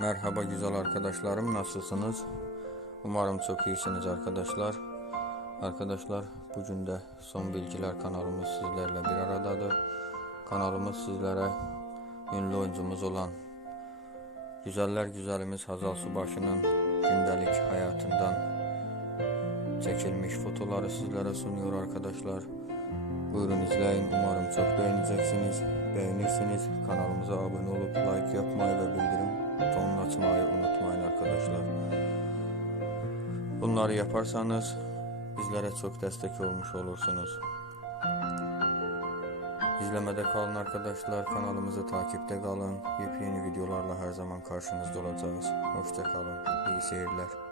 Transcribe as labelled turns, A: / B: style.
A: Merhaba güzel arkadaşlarım nasılsınız? Umarım çok iyisiniz arkadaşlar. Arkadaşlar bugün de son bilgiler kanalımız sizlerle bir aradadır. Kanalımız sizlere ünlü oyuncumuz olan Güzeller Güzelimiz Hazal Subaşı'nın gündelik hayatından çekilmiş fotoları sizlere sunuyor arkadaşlar. Buyurun izleyin. Umarım çok beğeneceksiniz. Beğenirsiniz. Kanalımıza abone olup like yapmayı açmayı unutmayın arkadaşlar. Bunları yaparsanız bizlere çok destek olmuş olursunuz. İzlemede kalın arkadaşlar. Kanalımızı takipte kalın. Yepyeni videolarla her zaman karşınızda olacağız. Hoşça kalın. İyi seyirler.